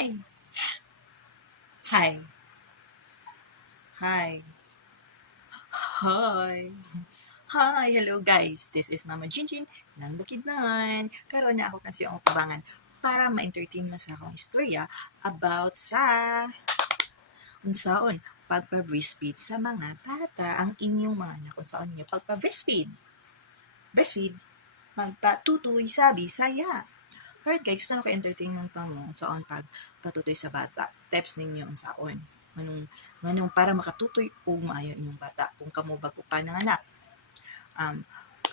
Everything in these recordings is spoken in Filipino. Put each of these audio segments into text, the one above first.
Hi! Hi! Hi! Hi! Hi! Hello guys! This is Mama Jinjin ng Bukidnon. Karoon na ako kasi ang tabangan para ma-entertain mo sa akong istorya about sa unsaon pagpa-breastfeed sa mga bata ang inyong mga anak unsaon niyo pagpa-breastfeed. Breastfeed magpatutoy sa Bisaya. Alright guys, gusto na ko entertain ng tamo unsaon pagpatutoy sa bata. Tips ninyo unsaon. Nganong para makatutoy o maayo inyong bata kung kamo bago pa nanganak.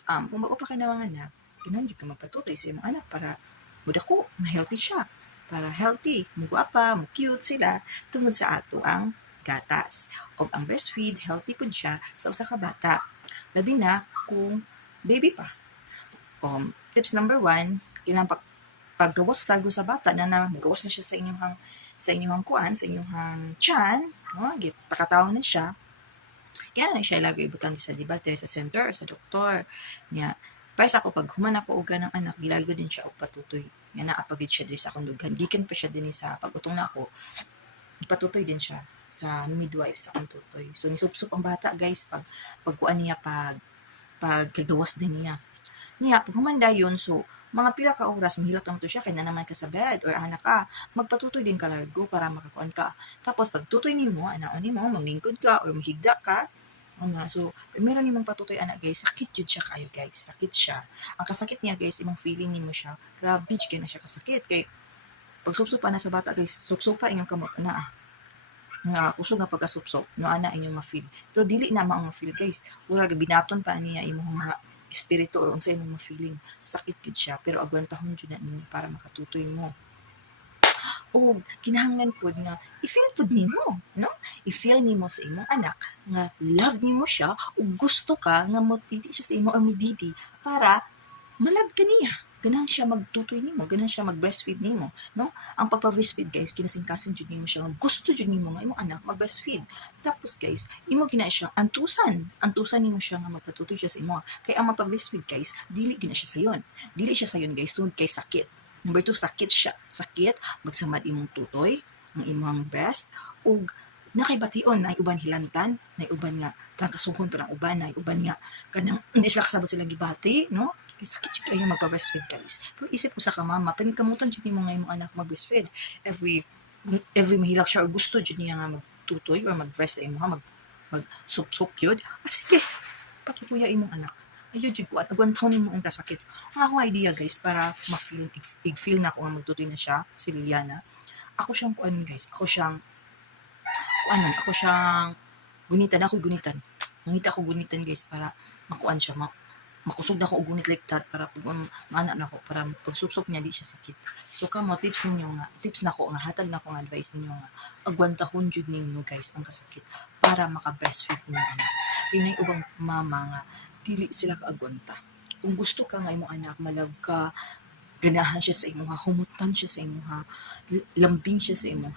Kung bago pa ka nanganak, kinahanglan ka magpatutoy sa imong anak para mudako, ma-healthy siya. Para healthy, mugwapa, mo-cute sila tungod sa ato ang gatas. O ang breastfeed, healthy pud siya sa usa ka bata. Labi na kung baby pa. Tips number 1, kinahanglan paggawas tago sa bata na magawas na siya sa inyong kuan, sa inyong tiyan, no? Pakataon na siya. Kaya na siya lagi ibutan sa debate sa center sa doktor niya. Para sa ako pag human ako og ng anak gilago din siya og patutoy. Nga naapagid siya diri sa akong dughan. Gikan pa siya din sa pag-utong na ako. Patutoy din siya sa midwife sa akong tutoy. So nisupsup ang bata guys pagkuan niya pagkagawas din niya. Pag humanda yun, so mga pila ka oras mahilak naman to siya kaya na naman ka sa bed or anak ka, magpatutoy din ka largo para makakuan ka. Tapos pag tutoy nimo, anaon nimo, maglingkod ka or mahigda ka. So, meron nimong patutoy anak guys, sakit jud siya kayo guys, sakit siya. Ang kasakit niya guys, imong feeling nimo siya, grabe jud na siya kasakit kay pag supsupa na sa bata guys, supsupa inyong kamot na nga kusog nga pagkasupsop no ana inyong ma-feel. Pero dili na mao ma-feel guys. Murag binaton pa niya imong mga espiritu or unsa imong ma-feeling. Sakit gid siya pero agwantahon jud na ninyo para makatutoy mo. O kinahanglan pud nga i-feel pud nimo, no? I-feel nimo sa imong anak nga love nimo siya ug gusto ka nga motiti siya sa imo or mididi para malab ka niya. Ganahan siya magtutoy nimo, ganahan siya mag-breastfeed nimo, no? Ang pagpa-breastfeed guys, kinasingkasan jud nimo siya nga gusto jud nimo nga imong anak mag-breastfeed. Tapos guys, imo gina siya antusan nimo siya nga magpatutoy siya sa imo. Kay ang magpa-breastfeed guys, dili gina siya sayon. Dili siya sayon guys tungod kay sakit. Number 2, sakit siya. Sakit, magsamad imong tutoy, ang imong breast, ug nakaibation na uban hilantan, na uban nga trangkasuhon pa ng uban, na uban nga kanang hindi sila kasabot sila gibati, no? Kaya sakit jud kayo magpa-breastfeed guys. Pero isip ko sa ka mama, paningkamutan jud nimo nga imong anak mag-breastfeed. Every mahilak siya or gusto jud niya nga magtutoy or mag-breast sa imo ha, mag-sup-sup yun. Sige, patutuya imong anak. Ayun jud ko at agwantahon nimo ang kasakit. Ang akong idea guys para i-feel na ako nga magtutoy na siya, si Liliana. Ako siyang kuan guys, ako siyang gunitan. Mangita ako gunitan guys para makuan siya, makusog na ako og gunit like that para pag maana na ako para pagsupsop niya di siya sakit. So kamo tips na ko nga hatag na ko nga advice ninyo nga agwantahon jud ninyo guys ang kasakit para maka-breastfeed inyong anak. Kay nay ubang mama nga dili sila kaagwanta. Kung gusto ka nga imong anak malab ka, ganahan siya sa imong humutan siya sa imong lambing siya sa imong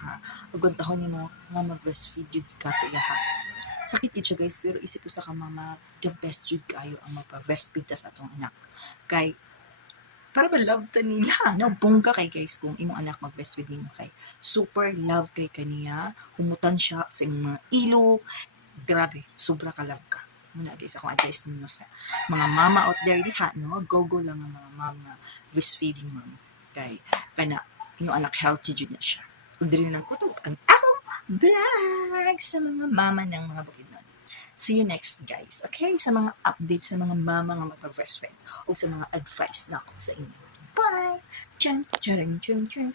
agwantahon nimo nga mag-breastfeed jud ka sa ilaha. Sakit yun siya guys, pero isip ko sa ka mama, the best jud kayo ang magpa-breastfeed ta sa atong anak. Kay, para ba love ta nila, no? Bongga kay guys kung imong anak mag-breastfeed nimo kay. Super love kay kaniya, humutan siya sa imong mga ilok, grabe, sobra ka love ka. Muna guys, akong advice ninyo sa mga mama out there diha, no? Go lang ang mga mama, breastfeeding mom. Kay, kana, inyong anak healthy jud na siya. Ug diri nang kutob ang vlog sa mga mama ng mga Bukidnon. See you next guys. Okay? Sa mga updates sa mga mama nga magpa-breastfeed o sa mga advice na ako sa inyo. Bye! Chan, charing, chan, chan.